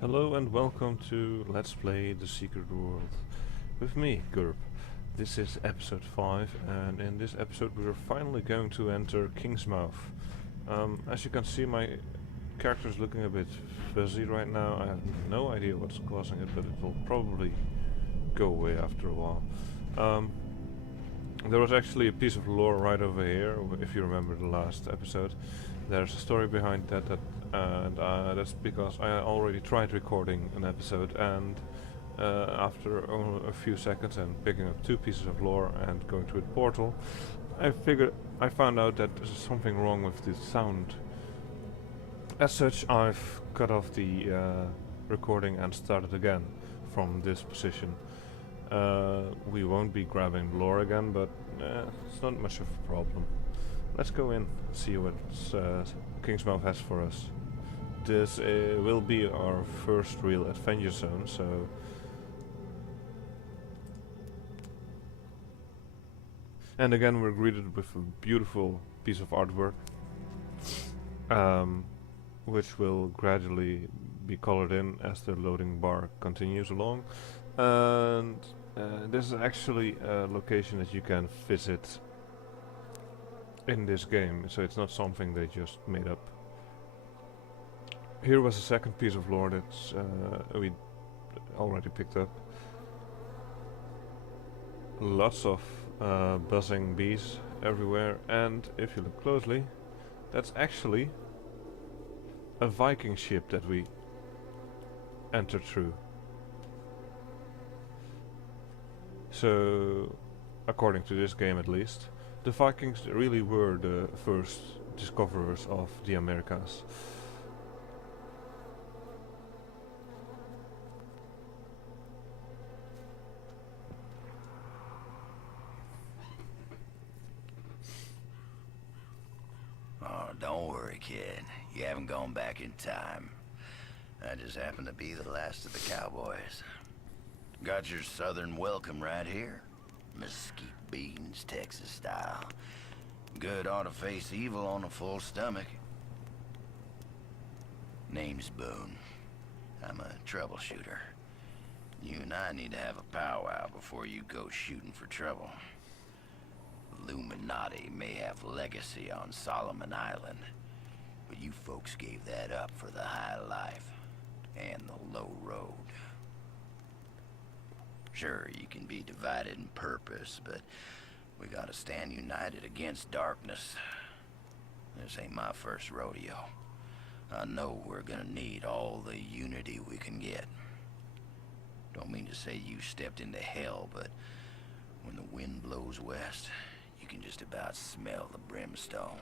Hello and welcome to Let's Play The Secret World with me, Gurp. This is episode 5 and in this episode we are finally going to enter Kingsmouth. As you can see, my character is looking a bit fuzzy right now. I have no idea what's causing it, but it will probably go away after a while. There was actually a piece of lore right over here, if you remember the last episode. There's a story behind that, and that's because I already tried recording an episode, and after a few seconds and picking up 2 pieces of lore and going to a portal, I found out that there's something wrong with the sound. As such, I've cut off the recording and started again from this position. We won't be grabbing lore again, but it's not much of a problem. Let's go in and see what Kingsmouth has for us. This will be our first real adventure zone, so... And again we're greeted with a beautiful piece of artwork, which will gradually be colored in as the loading bar continues along. And this is actually a location that you can visit in this game, so it's not something they just made up. Here was a second piece of lore that we already picked up. Lots of buzzing bees everywhere, and if you look closely, that's actually a Viking ship that we entered through. So, according to this game at least, the Vikings really were the first discoverers of the Americas. Oh, don't worry, kid. You haven't gone back in time. I just happen to be the last of the cowboys. Got your southern welcome right here. Mesquite beans, Texas style. Good ought to face evil on a full stomach. Name's Boone. I'm a troubleshooter. You and I need to have a powwow before you go shooting for trouble. Illuminati may have legacy on Solomon Island, but you folks gave that up for the high life and the low road. Sure, you can be divided in purpose, but we gotta stand united against darkness. This ain't my first rodeo. I know we're gonna need all the unity we can get. Don't mean to say you stepped into hell, but when the wind blows west, you can just about smell the brimstone.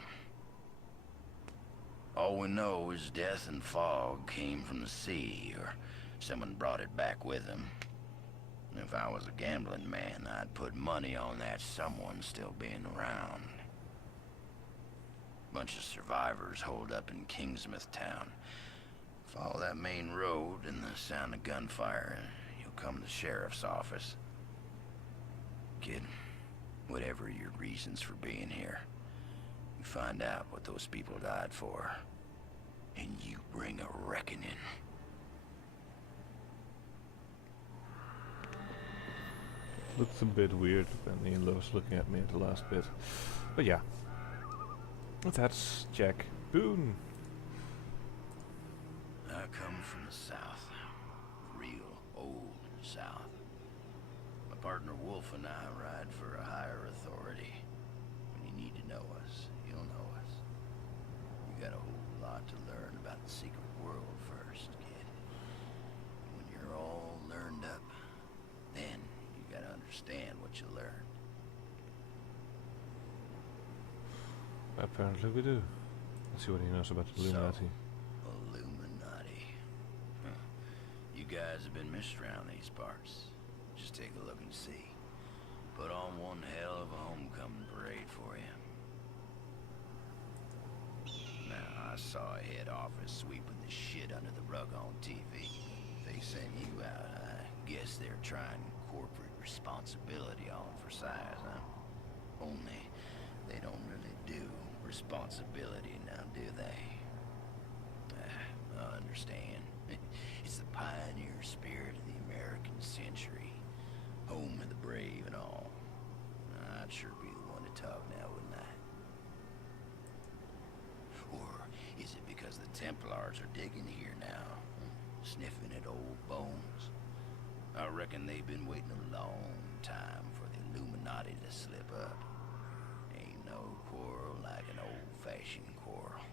All we know is death and fog came from the sea, or someone brought it back with them. If I was a gambling man, I'd put money on that someone still being around. Bunch of survivors holed up in Kingsmouth town. Follow that main road and the sound of gunfire, and you'll come to the sheriff's office. Kid, whatever your reasons for being here, you find out what those people died for, and you bring a reckoning. Looked a bit weird when Ian was looking at me at the last bit. But yeah. That's Jack Boone. I come from the south. Real old south. My partner Wolf and I ride for a higher authority. When you need to know us, you'll know us. You got a whole lot to learn about the secret world first, kid. When you're all learned up, then you gotta understand what you learned. Apparently we do. Let's see what he knows about the Illuminati. Illuminati. Huh. You guys have been missed around these parts. Just take a look and see. Put on one hell of a homecoming parade for you. Now, I saw a head office sweeping the shit under the rug on TV. They sent you out. I guess they're trying corporate responsibility on for size, huh? Only they don't really do responsibility now, do they? I understand. It's the spirit of the American century. Home of the brave and all. I'd sure be the one to talk now, wouldn't I? Or is it because the Templars are digging here now, sniffing at old bones? I reckon they've been waiting a long time for the Illuminati to slip up. Ain't no quarrel like an old-fashioned quarrel.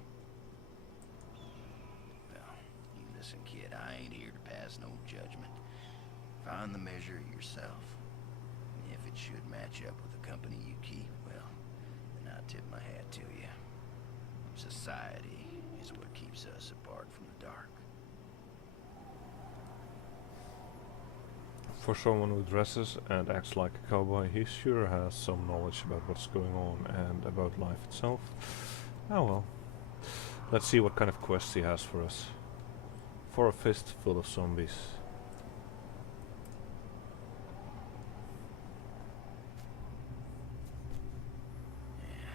Well, you listen, kid, I ain't here to pass no judgment. Find the measure yourself. And if it should match up with the company you keep, well, then I tip my hat to you. Society is what keeps us apart from the dark. For someone who dresses and acts like a cowboy, he sure has some knowledge about what's going on and about life itself. Oh well. Let's see what kind of quest he has for us. For a fist full of zombies.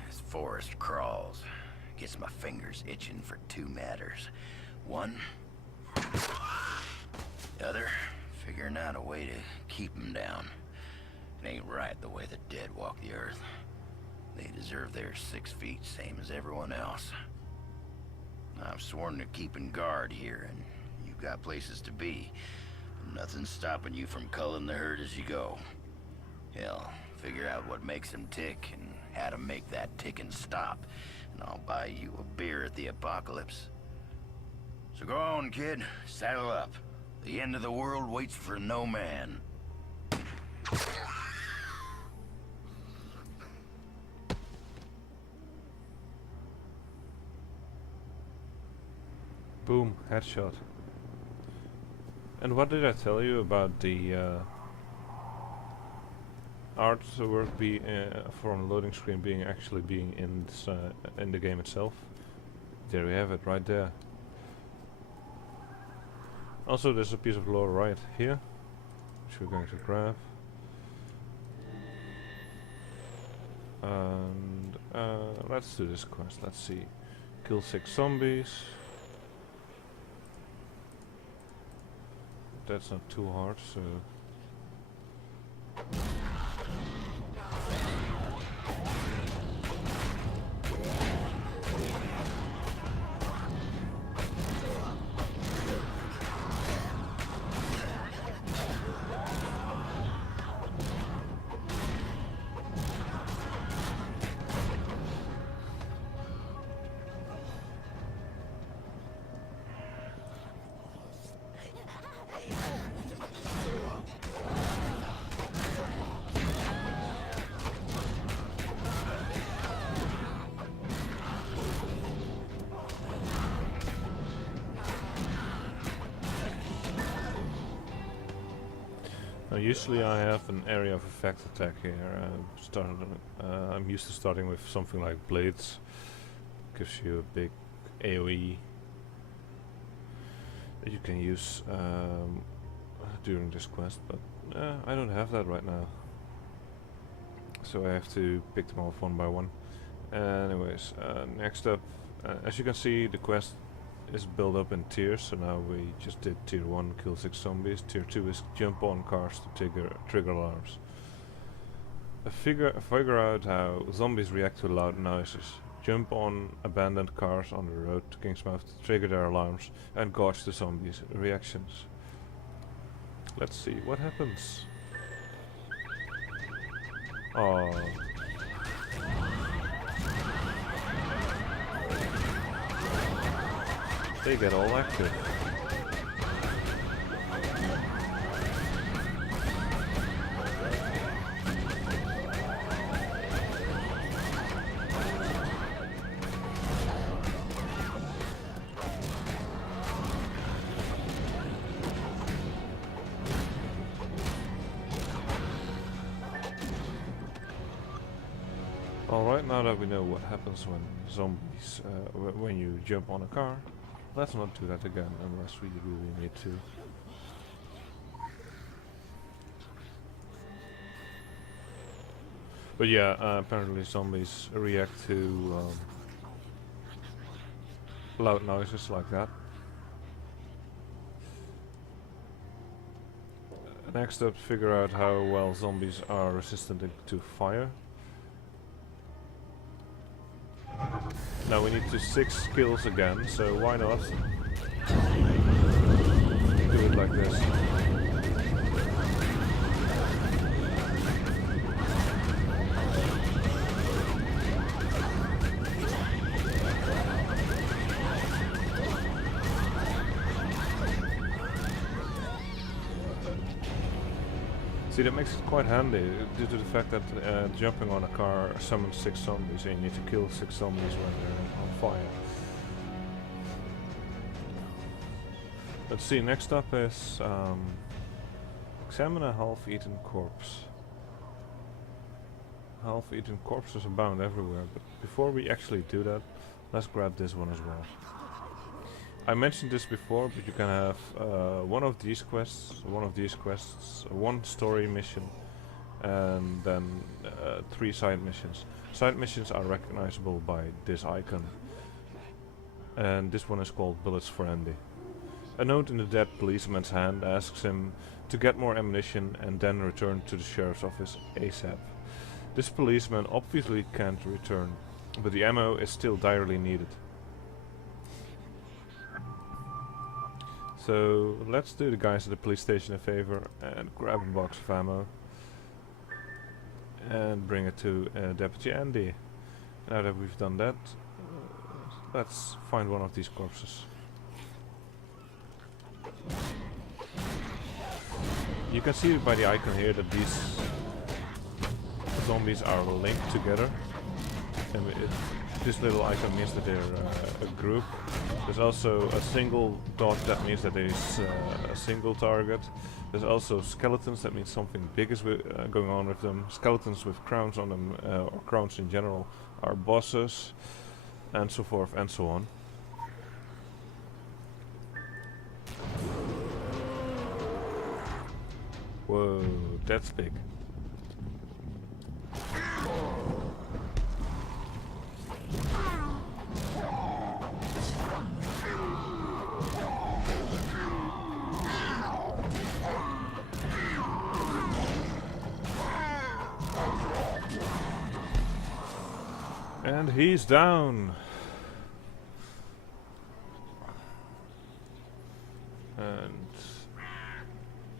This forest crawls. Gets my fingers itching for two matters. One, the other, figuring out a way to keep them down. It ain't right the way the dead walk the earth. They deserve their 6 feet, same as everyone else. I've sworn to keeping guard here, and you've got places to be. Nothing's stopping you from culling the herd as you go. Hell, figure out what makes them tick and how to make that ticking stop, and I'll buy you a beer at the apocalypse. So go on, kid. Saddle up. The end of the world waits for no man. Boom, headshot. And what did I tell you about the artwork from the loading screen being actually being in the game itself? There we have it, right there. Also, there's a piece of lore right here, which we're going to grab. And let's do this quest. Let's see. Kill 6 zombies. That's not too hard, so... Usually I have an area of effect attack here. I'm used to starting with something like blades. Gives you a big AoE that you can use during this quest, but I don't have that right now. So I have to pick them off one by one. Anyways, next up, as you can see, the quest is built up in tiers, so now we just did tier 1, kill 6 zombies. Tier 2 is jump on cars to trigger alarms. Figure out how zombies react to loud noises. Jump on abandoned cars on the road to Kingsmouth to trigger their alarms and gauge the zombies' reactions. Let's see what happens. Oh. They get all active. Alright, now that we know what happens when zombies, when you jump on a car, let's not do that again unless we really need to. But yeah, apparently zombies react to loud noises like that. Next up, figure out how well zombies are resistant to fire. Now we need to 6 kills again, so why not do it like this. See, that makes it quite handy, due to the fact that jumping on a car summons 6 zombies and you need to kill 6 zombies when they're on fire. Let's see, next up is examine a half-eaten corpse. Half-eaten corpses abound everywhere, but before we actually do that, let's grab this one as well. I mentioned this before, but you can have one of these quests, one story mission, and then 3 side missions. Side missions are recognizable by this icon, and this one is called Bullets for Andy. A note in the dead policeman's hand asks him to get more ammunition and then return to the sheriff's office ASAP. This policeman obviously can't return, but the ammo is still direly needed. So let's do the guys at the police station a favor and grab a box of ammo and bring it to Deputy Andy. Now that we've done that, let's find one of these corpses. You can see by the icon here that these zombies are linked together, and this little icon means that they're a group. There's also a single dot, that means that there is a single target. There's also skeletons, that means something big is going on with them. Skeletons with crowns on them, or crowns in general, are bosses, and so forth and so on. Whoa, that's big. And he's down. And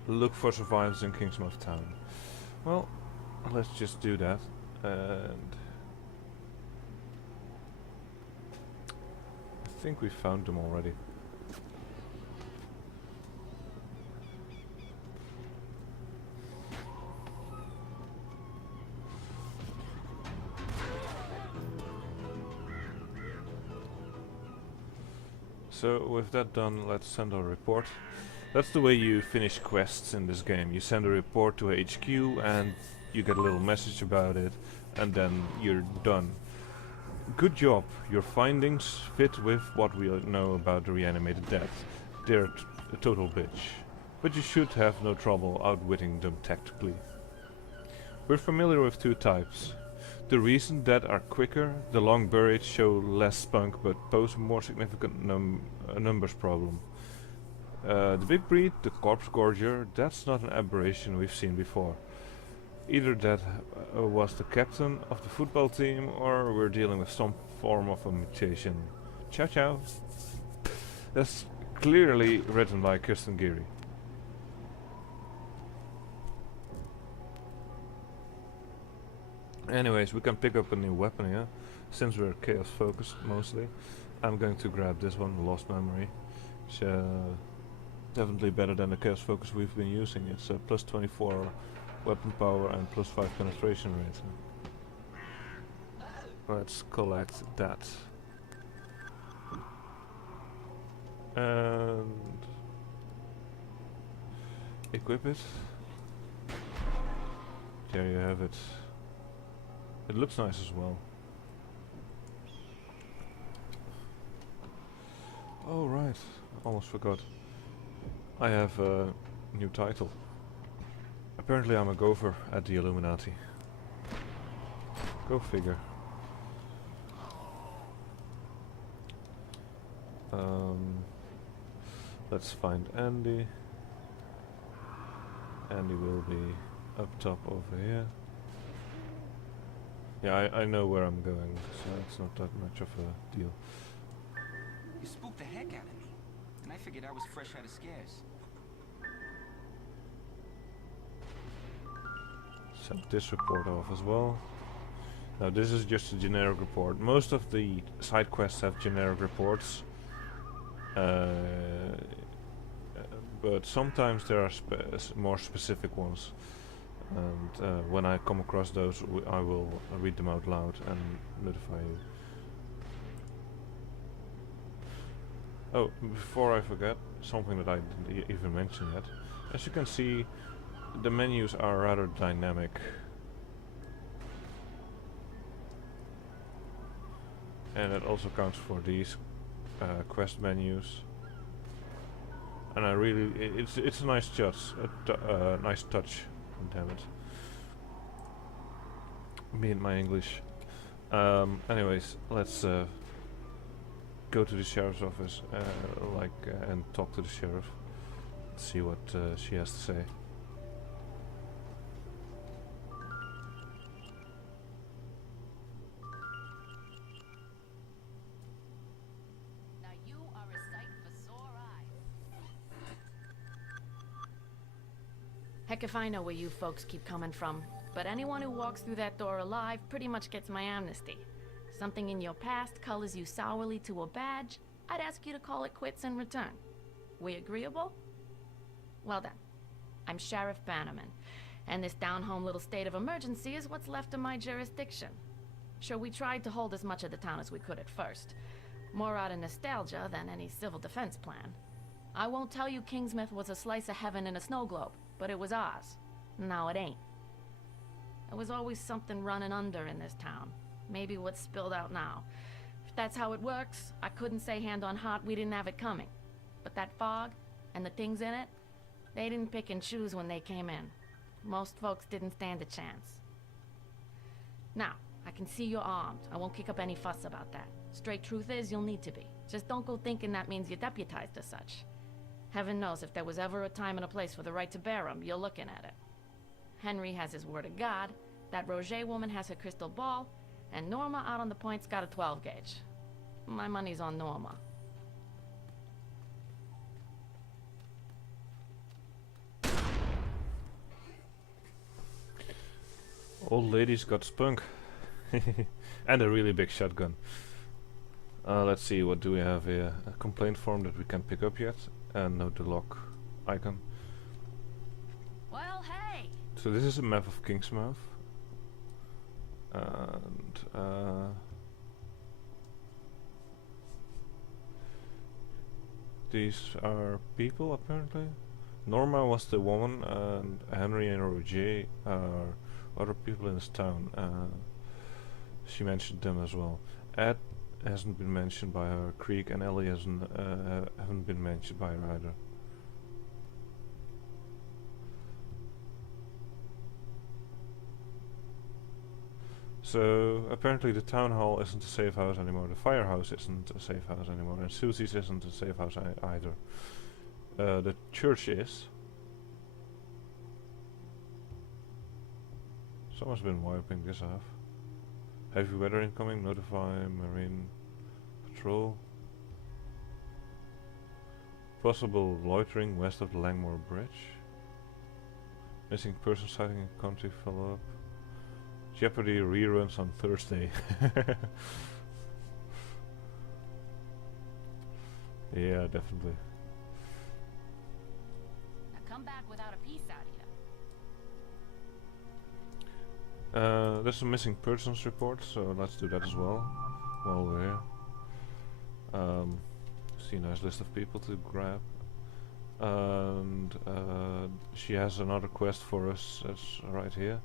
look for survivors in Kingsmouth town. Well, let's just do that. And I think we found them already. So with that done, let's send our report. That's the way you finish quests in this game. You send a report to HQ and you get a little message about it, and then you're done. Good job. Your findings fit with what we know about the reanimated dead. They're a total bitch, but you should have no trouble outwitting them tactically. We're familiar with 2 types. The recent dead are quicker, the long buried show less spunk but pose a more significant numbers problem. The big breed, the corpse gorger, that's not an aberration we've seen before. Either that was the captain of the football team, or we're dealing with some form of a mutation. Ciao ciao. That's clearly written by Kirsten Geary. Anyways, we can pick up a new weapon here, since we're chaos focused mostly. I'm going to grab this one, Lost Memory. It's definitely better than the chaos focus we've been using. It's plus 24 weapon power and plus 5 penetration rate. Let's collect that. And equip it. There you have it. It looks nice as well. Oh right, almost forgot. I have a new title. Apparently I'm a gopher at the Illuminati. Go figure. Let's find Andy. and he will be up top over here. Yeah, I know where I'm going, so it's not that much of a deal. You spooked the heck out of me, and I figured I was fresh out of scares. Send this report off as well. Now this is just a generic report. Most of the side quests have generic reports, but sometimes there are more specific ones. And when I come across those, I will read them out loud and notify you. Oh, before I forget, something that I didn't even mention yet. As you can see, the menus are rather dynamic. And it also counts for these quest menus. And I really, it's a nice nice touch. Damn it. Me and my English. Anyways, let's go to the sheriff's office, and talk to the sheriff. See what she has to say. Now you are a sight for sore eyes. Heck if I know where you folks keep coming from, but anyone who walks through that door alive pretty much gets my amnesty. Something in your past colors you sourly to a badge, I'd ask you to call it quits in return. We agreeable? Well then, I'm Sheriff Bannerman, and this down-home little state of emergency is what's left of my jurisdiction. Sure, we tried to hold as much of the town as we could at first. More out of nostalgia than any civil defense plan. I won't tell you Kingsmouth was a slice of heaven in a snow globe, but it was ours. Now it ain't. There was always something running under in this town. Maybe what's spilled out now. If that's how it works, I couldn't say hand on heart we didn't have it coming. But that fog, and the things in it, they didn't pick and choose when they came in. Most folks didn't stand a chance. Now, I can see you're armed. I won't kick up any fuss about that. Straight truth is, you'll need to be. Just don't go thinking that means you're deputized as such. Heaven knows if there was ever a time and a place for the right to bear 'em, you're looking at it. Henry has his word of God, that Roger woman has her crystal ball, and Norma out on the point's got a 12 gauge. My money's on Norma. Old lady's got spunk. And a really big shotgun. Let's see, what do we have here? A complaint form that we can pick up yet. And note the lock icon. Well, hey! So this is a map of Kingsmouth. And these are people apparently. Norma was the woman, and Henry and Roger are other people in this town. She mentioned them as well. Ed hasn't been mentioned by her. Creek and Ellie haven't been mentioned by her either. So apparently the town hall isn't a safe house anymore. The firehouse isn't a safe house anymore, and Susie's isn't a safe house either. The church is. Someone's been wiping this off. Heavy weather incoming. Notify Marine Patrol. Possible loitering west of the Langmore Bridge. Missing person sighting in country follow-up. Jeopardy reruns on Thursday. Yeah, definitely. Now come back without a piece out here. There's a missing persons report, so let's do that as well while we're here. See a nice list of people to grab. And she has another quest for us, that's right here.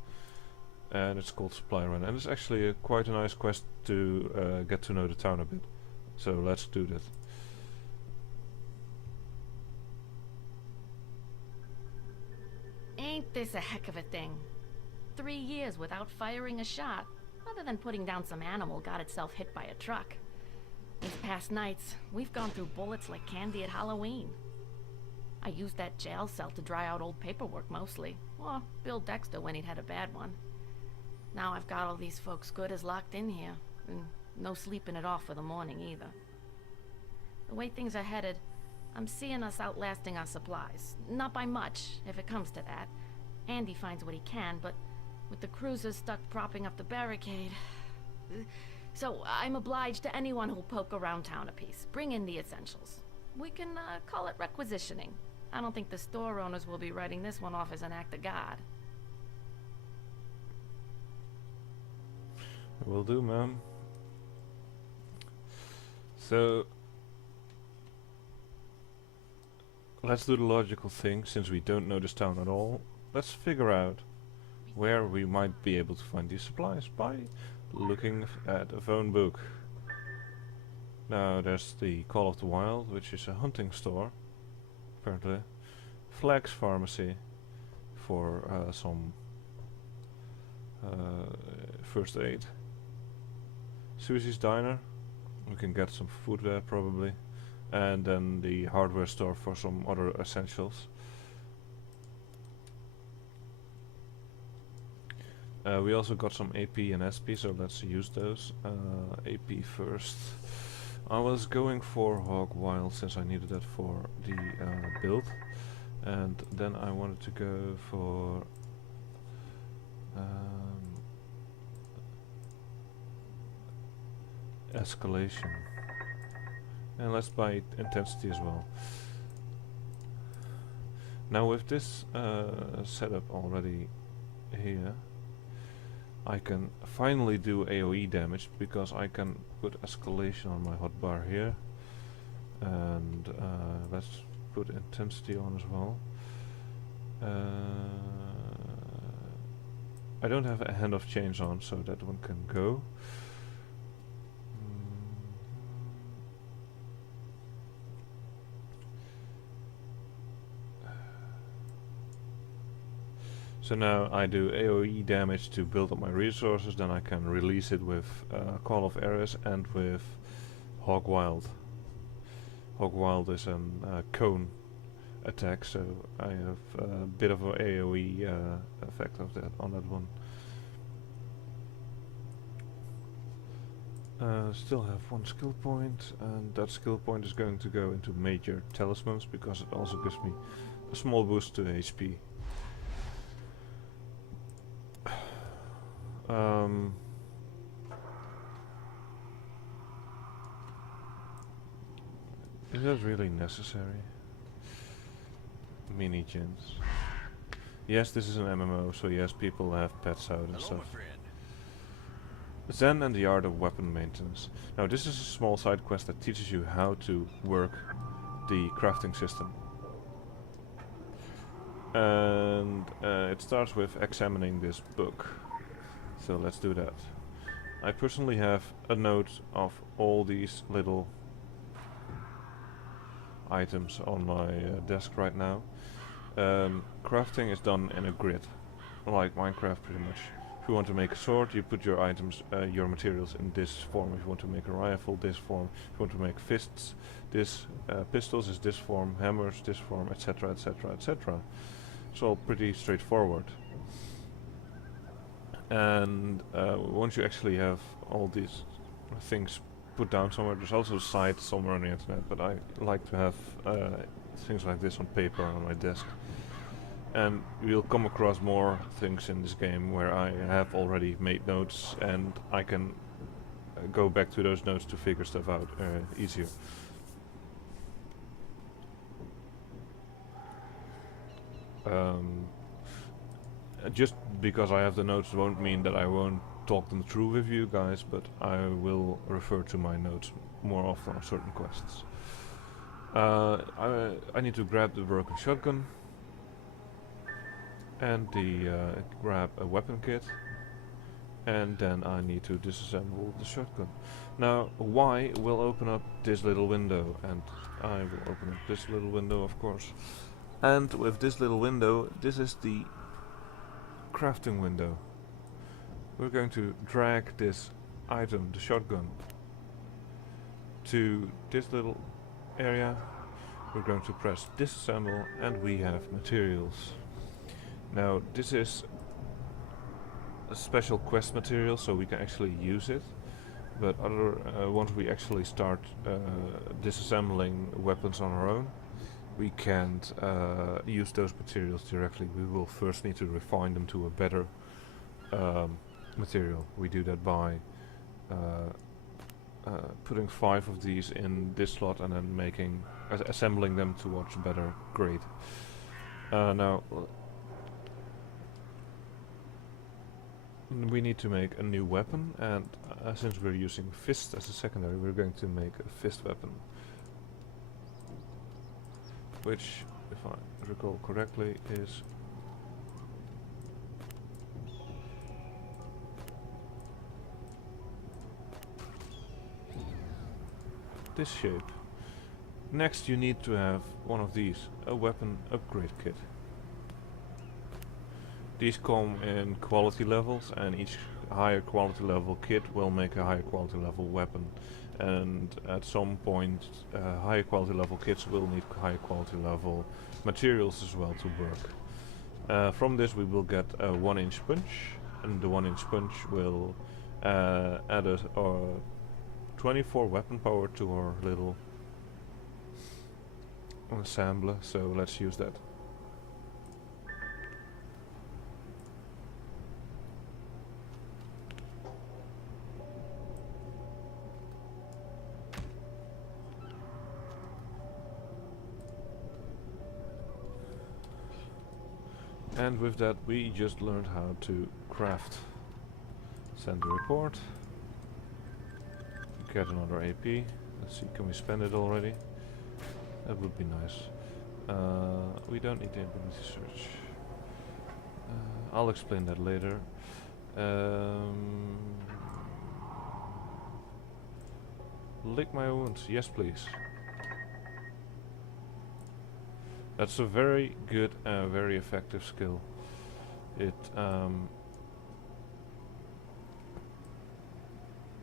And it's called Supply Run. And it's actually quite a nice quest to get to know the town a bit. So let's do that. Ain't this a heck of a thing? 3 years without firing a shot, other than putting down some animal got itself hit by a truck. These past nights, we've gone through bullets like candy at Halloween. I used that jail cell to dry out old paperwork mostly. Well, Bill Dexter when he'd had a bad one. Now I've got all these folks good as locked in here, and no sleeping it off for the morning either. The way things are headed, I'm seeing us outlasting our supplies. Not by much, if it comes to that. Andy finds what he can, but with the cruisers stuck propping up the barricade... So I'm obliged to anyone who'll poke around town a piece. Bring in the essentials. We can call it requisitioning. I don't think the store owners will be writing this one off as an act of God. Will do, ma'am. So let's do the logical thing, since we don't know this town at all. Let's figure out where we might be able to find these supplies by looking at a phone book. Now there's the Call of the Wild, which is a hunting store, apparently. Flag's Pharmacy for some first aid. Susie's Diner, we can get some food there probably. And then the hardware store for some other essentials. We also got some AP and SP, so let's use those. AP first. I was going for Hog Wild since I needed that for the build. And then I wanted to go for escalation. And let's buy intensity as well. Now with this setup already here, I can finally do AoE damage because I can put escalation on my hotbar here. And let's put intensity on as well. I don't have a hand of change on, so that one can go. So now I do AoE damage to build up my resources, then I can release it with Call of Ares and with Hog Wild. Hog Wild is a cone attack, so I have a bit of an AoE effect of that on that one. Still have one skill point, and that skill point is going to go into major talismans because it also gives me a small boost to HP. Is that really necessary? Mini gens. Yes, this is an MMO, so yes, people have pets out and stuff. Zen and the Art of Weapon Maintenance. Now this is a small side quest that teaches you how to work the crafting system. And it starts with examining this book. So let's do that. I personally have a note of all these little items on my desk right now. Crafting is done in a grid, like Minecraft pretty much. If you want to make a sword, you put your items, your materials in this form. If you want to make a rifle, this form. If you want to make fists, this pistols is this form, hammers this form, etc, etc, etc. It's all pretty straightforward. And once you actually have all these things put down somewhere, there's also a site somewhere on the internet, but I like to have things like this on paper on my desk. And you'll come across more things in this game where I have already made notes and I can go back to those notes to figure stuff out easier. Just because I have the notes won't mean that I won't talk them through with you guys, but I will refer to my notes more often on certain quests. I need to grab the broken shotgun and grab a weapon kit, and then I need to disassemble the shotgun. Now Y will open up this little window, and I will open up this little window, of course. And with this little window, this is the crafting window. We're going to drag this item, the shotgun, to this little area, we're going to press disassemble and we have materials. Now this is a special quest material, so we can actually use it, but once we actually start disassembling weapons on our own, we can't use those materials directly. We will first need to refine them to a better material. We do that by putting 5 of these in this slot and then assembling them towards a better grade. Now we need to make a new weapon, and since we're using fist as a secondary, we're going to make a fist weapon, which, if I recall correctly, is this shape. Next you need to have one of these, a weapon upgrade kit. These come in quality levels, and each higher quality level kit will make a higher quality level weapon, and at some point higher quality level kits will need higher quality level materials as well to work. From this we will get a 1-inch punch, and the 1-inch punch will add a 24 weapon power to our little assembler, so let's use that. And with that we just learned how to craft. Send the report. Get another AP. Let's see, can we spend it already? That would be nice. We don't need the ability search. I'll explain that later. Lick my wounds, yes please. That's a very good, very effective skill. It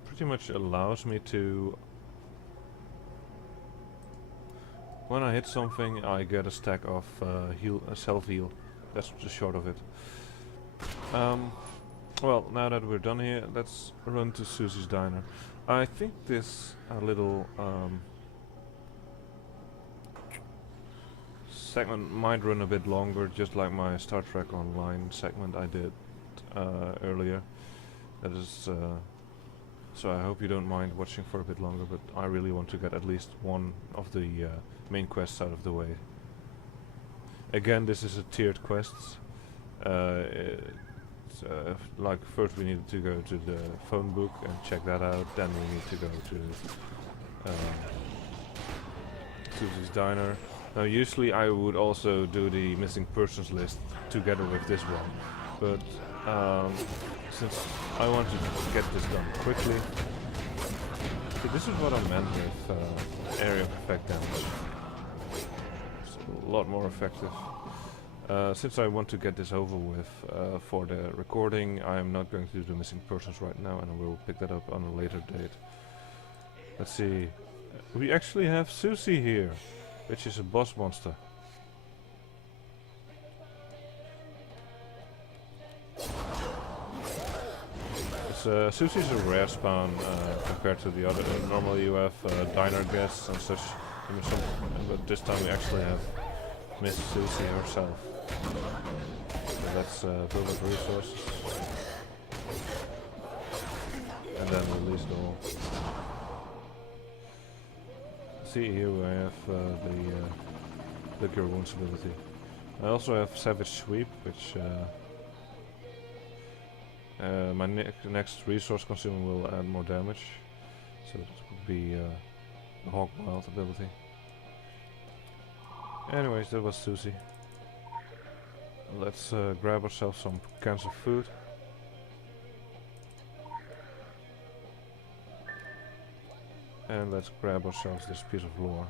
pretty much allows me to, when I hit something, I get a stack of self-heal. That's the short of it. Well, now that we're done here, let's run to Susie's Diner. I think this little segment might run a bit longer, just like my Star Trek Online segment I did earlier. That is, so I hope you don't mind watching for a bit longer, but I really want to get at least one of the main quests out of the way. Again, this is a tiered quests. Like first we needed to go to the phone book and check that out, then we need to go to Susie's Diner. Now usually I would also do the missing persons list together with this one, but since I want to get this done quickly, so this is what I meant with area of effect damage. It's a lot more effective. Since I want to get this over with for the recording, I am not going to do the missing persons right now, and we'll pick that up on a later date. Let's see. We actually have Susie here, which is a boss monster. Susie's a rare spawn compared to the other. Normally you have diner guests and such, but this time we actually have Miss Susie herself. So let's build up resources and then release it all. See, here I have the Lick Your Wounds ability. I also have Savage Sweep, which my next resource consuming will add more damage. So that would be the Hawk Wild ability. Anyways, that was Susie. Let's grab ourselves some cans of food. And let's grab ourselves this piece of lore.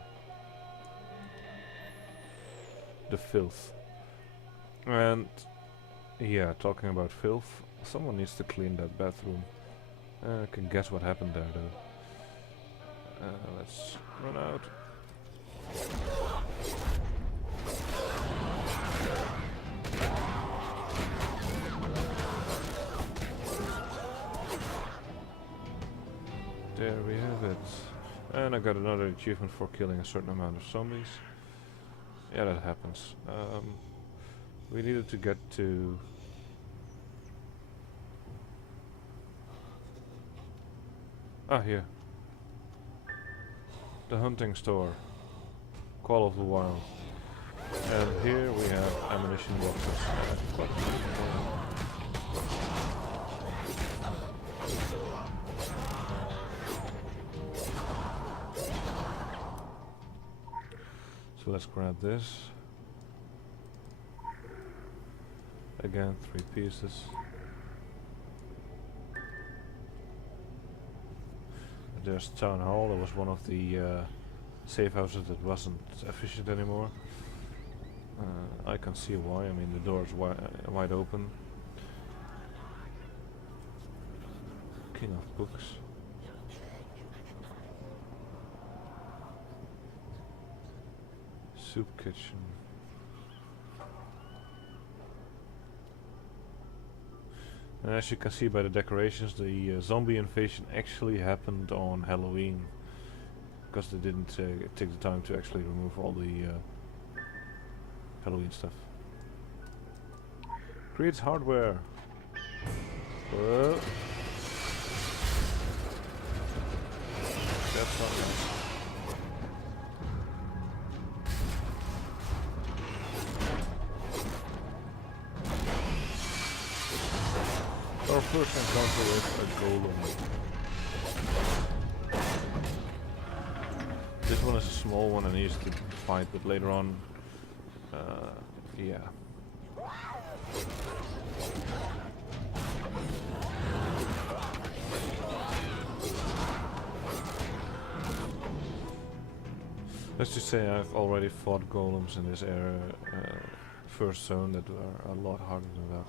The filth. And yeah, talking about filth, someone needs to clean that bathroom. I can guess what happened there though. Let's run out. And I got another achievement for killing a certain amount of zombies. Yeah, that happens. We needed to get to... Ah, here. The hunting store. Call of the Wild. And here we have ammunition boxes. So let's grab this. Again, 3 pieces. There's Town Hall. That was one of the safe houses that wasn't efficient anymore. I can see why. I mean, the door's wide open. King of Books. Soup kitchen. And as you can see by the decorations, the zombie invasion actually happened on Halloween, because they didn't take the time to actually remove all the Halloween stuff. Creates hardware. Whoa. That's not nice. Our first encounter with a golem. This one is a small one and easy to fight, but later on, yeah. Let's just say I've already fought golems in this area, first zone, that are a lot harder than that.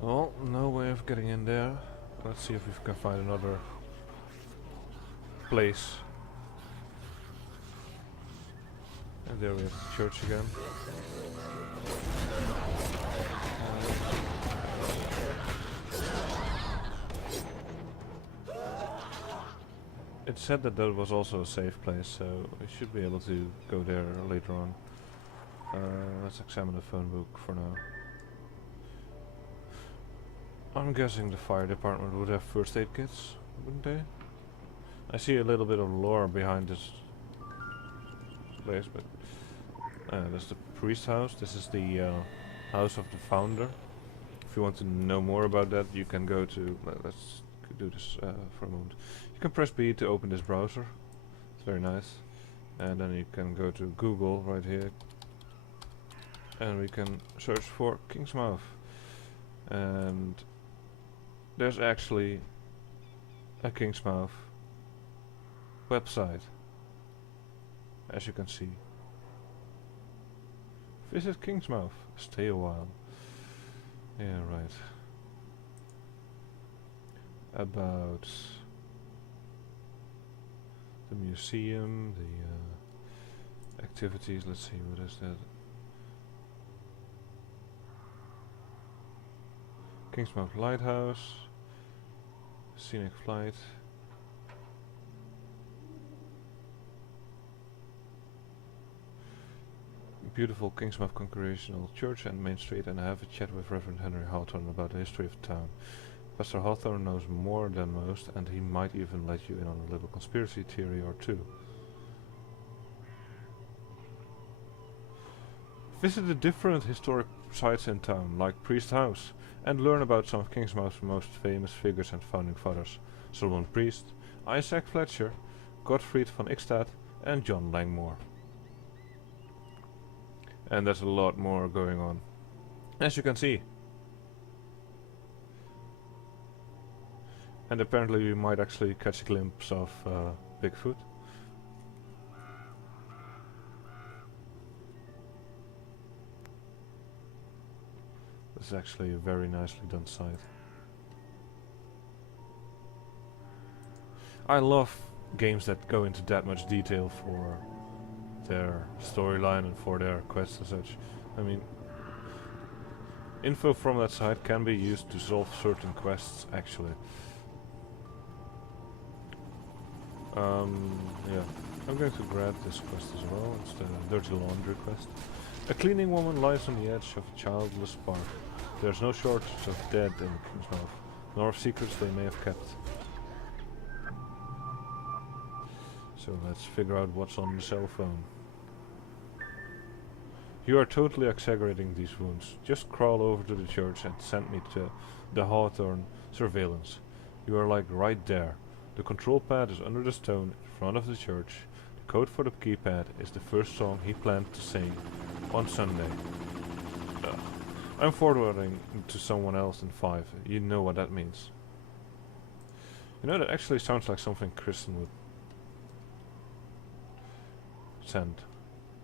Well, no way of getting in there. Let's see if we can find another place. And there we have the church again. It said that that was also a safe place, so we should be able to go there later on. Let's examine the phone book for now. I'm guessing the fire department would have first aid kits, wouldn't they? I see a little bit of lore behind this place, but that's the priest house. This is the house of the founder. If you want to know more about that, you can go to... let's do this for a moment. You can press B to open this browser. It's very nice. And then you can go to Google right here. And we can search for Kingsmouth. And there's actually a Kingsmouth website, as you can see. Visit Kingsmouth, stay a while. Yeah, right. About the museum, the activities, let's see, what is that? Kingsmouth Lighthouse, scenic flight. Beautiful Kingsmouth Congregational Church and Main Street, and I have a chat with Reverend Henry Hawthorne about the history of the town. Pastor Hawthorne knows more than most, and he might even let you in on a little conspiracy theory or two. Visit the different historic sites in town, like Priest House, and learn about some of Kingsmouth's most famous figures and founding fathers: Solomon Priest, Isaac Fletcher, Gottfried van Ixtad, and John Langmore. And there's a lot more going on, as you can see. And apparently we might actually catch a glimpse of Bigfoot. This is actually a very nicely done site. I love games that go into that much detail for their storyline and for their quests and such. I mean, Info from that site can be used to solve certain quests, actually. Yeah. I'm going to grab this quest as well. It's the dirty laundry quest. A cleaning woman lies on the edge of a childless park. There's no shortage of dead in Kingsmouth, nor of secrets they may have kept. So let's figure out what's on the cell phone. You are totally exaggerating these wounds. Just crawl over to the church and send me to the Hawthorne surveillance. You are like right there. The control pad is under the stone in front of the church. The code for the keypad is the first song he planned to sing on Sunday. I'm forwarding to someone else in 5. You know what that means. You know, that actually sounds like something Kristen would send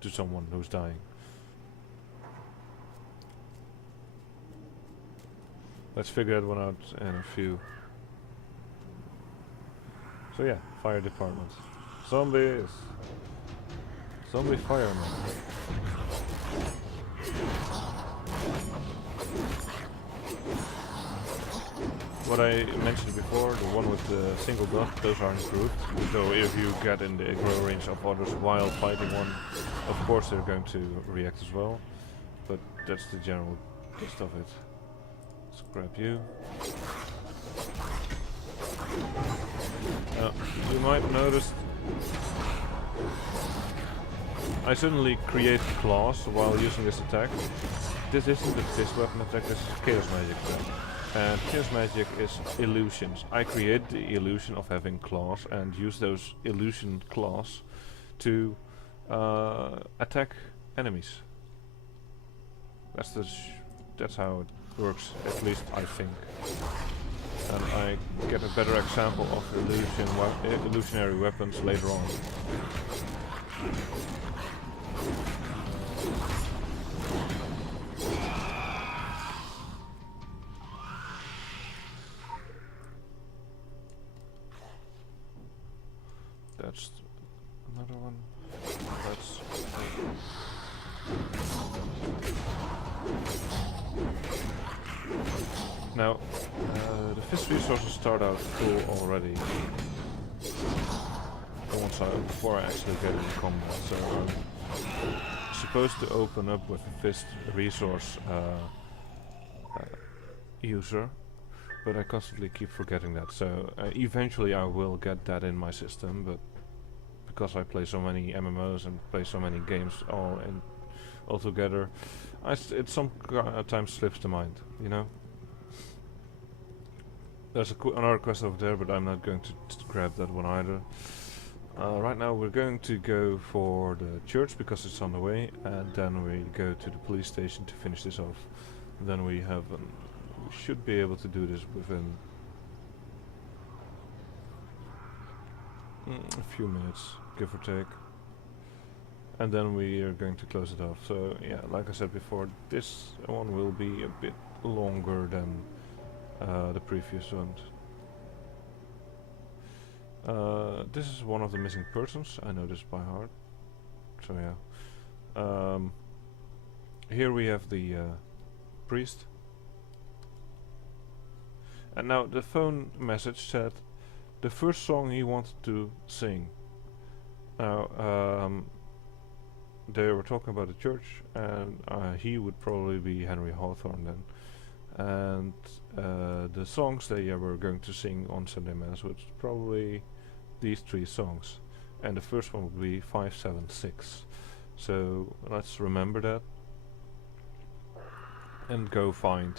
to someone who's dying. Let's figure that one out in a few. So yeah, fire department. Zombies! Zombie firemen. What I mentioned before, the one with the single gun, those are improved. So if you get in the aggro range of others while fighting one, of course they're going to react as well. But that's the general gist of it. Let's grab you. You might notice I suddenly create claws while using this attack. This isn't a fist weapon attack, this is chaos magic attack. And chaos magic is illusions. I create the illusion of having claws and use those illusion claws to attack enemies. That's how it works, at least I think. And I get a better example of illusionary weapons later on. That's another one. That's now the fist resources start out full already. Before I actually get into combat, so I'm supposed to open up with a fist resource user, but I constantly keep forgetting that. So eventually I will get that in my system, but because I play so many MMOs and play so many games all together, it sometimes slips the mind, you know. There's another quest over there, but I'm not going to grab that one either. Right now we're going to go for the church because it's on the way, and then we go to the police station to finish this off. Then we should be able to do this within a few minutes, give or take. And then we are going to close it off. So yeah, like I said before, this one will be a bit longer than the previous ones. This is one of the missing persons. I know this by heart. So yeah. Here we have the priest. And now the phone message said the first song he wanted to sing. Now they were talking about the church, and he would probably be Henry Hawthorne then. And the songs they were going to sing on Sunday Mass was probably these 3 songs, and the first one would be 576. So let's remember that and go find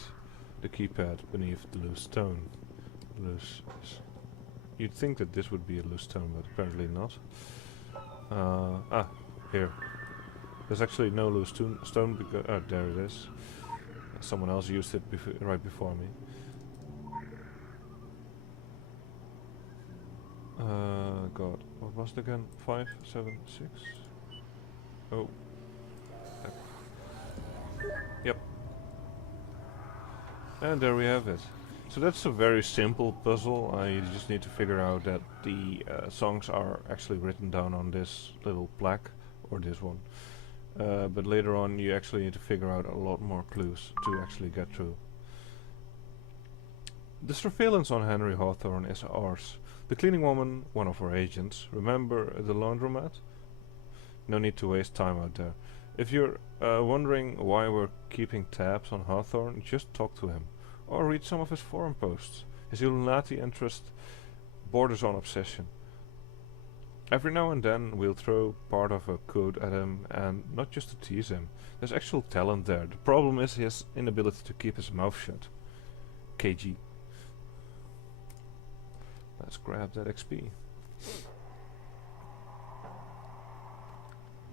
the keypad beneath the loose stone. You'd think that this would be a loose stone, but apparently not. Here. There's actually no loose stone because there it is. Someone else used it right before me. God, what was it again? 576? Oh. Yep. And there we have it. So that's a very simple puzzle. You just need to figure out that the songs are actually written down on this little plaque, or this one. but later on you actually need to figure out a lot more clues to actually get through. The surveillance on Henry Hawthorne is ours. The cleaning woman, one of our agents. Remember the laundromat? No need to waste time out there. If you're wondering why we're keeping tabs on Hawthorne, just talk to him. Or read some of his forum posts. His Illuminati interest borders on obsession. Every now and then we'll throw part of a code at him, and not just to tease him. There's actual talent there. The problem is his inability to keep his mouth shut. KG. Let's grab that XP.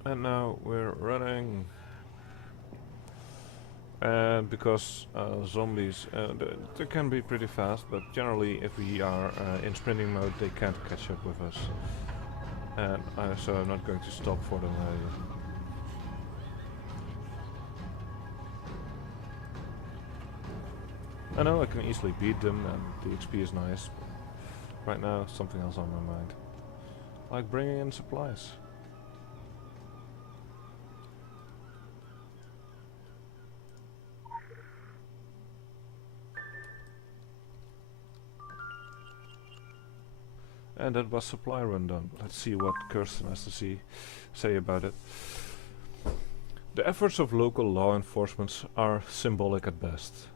And now we're running. And because zombies, they can be pretty fast, but generally if we are in sprinting mode they can't catch up with us. And so I'm not going to stop for them either. I know I can easily beat them and the XP is nice, but right now something else on my mind. Like bringing in supplies. And that was supply run done. Let's see what Kirsten has to say about it. The efforts of local law enforcement are symbolic at best.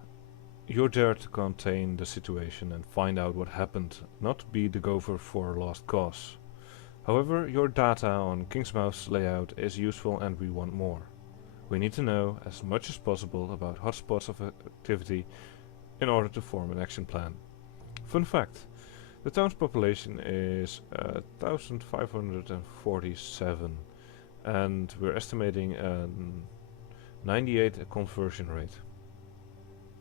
You're there to contain the situation and find out what happened, not be the gopher for a lost cause. However, your data on Kingsmouth's layout is useful and we want more. We need to know as much as possible about hotspots of activity in order to form an action plan. Fun fact. The town's population is 1,547 and we're estimating a 98 conversion rate.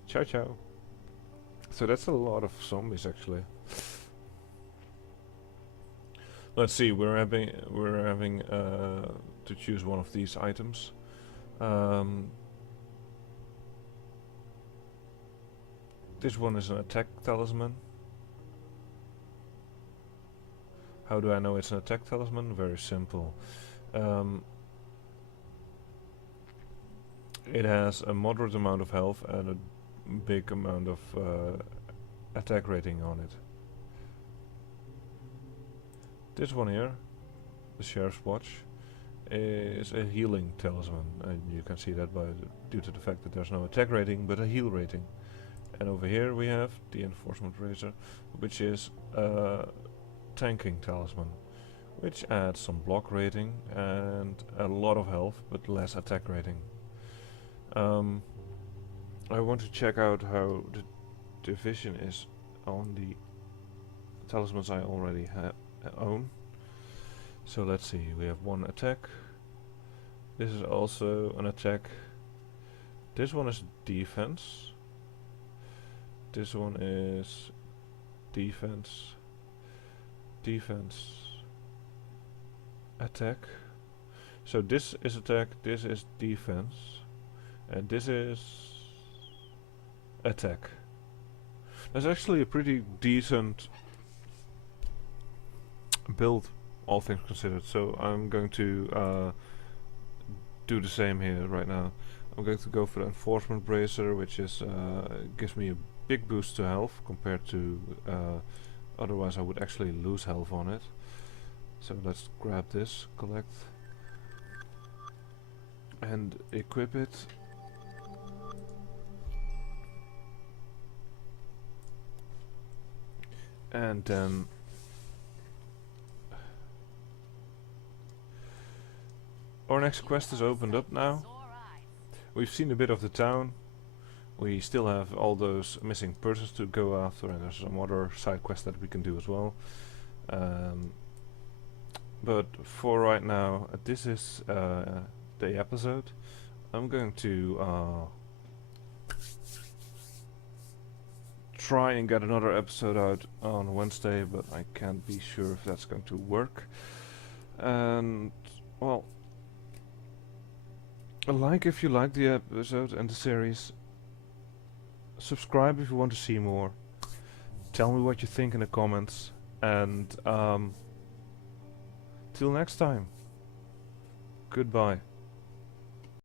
Ciao ciao. So that's a lot of zombies actually. Let's see, we're having to choose one of these items. This one is an attack talisman. How do I know it's an attack talisman? Very simple. It has a moderate amount of health and a big amount of attack rating on it. This one here, the Sheriff's Watch, is a healing talisman, and you can see that due to the fact that there's no attack rating but a heal rating. And over here we have the Enforcement Razor, which is tanking talisman, which adds some block rating and a lot of health but less attack rating. I want to check out how the division is on the talismans I already own. So let's see, we have one attack. This is also an attack. This one is defense. This one is defense. Defense, attack. So this is attack, this is defense, and this is attack. That's actually a pretty decent build, all things considered. So I'm going to do the same here right now. I'm going to go for the Enforcement Bracer, which is gives me a big boost to health compared to otherwise I would actually lose health on it. So let's grab this, collect, and equip it. And then our next quest is opened up now. We've seen a bit of the town. We still have all those missing persons to go after, and there's some other side quests that we can do as well. But for right now, this is the episode. I'm going to try and get another episode out on Wednesday, but I can't be sure if that's going to work. And, well, like if you like the episode and the series. Subscribe if you want to see more. Tell me what you think in the comments. And till next time. Goodbye.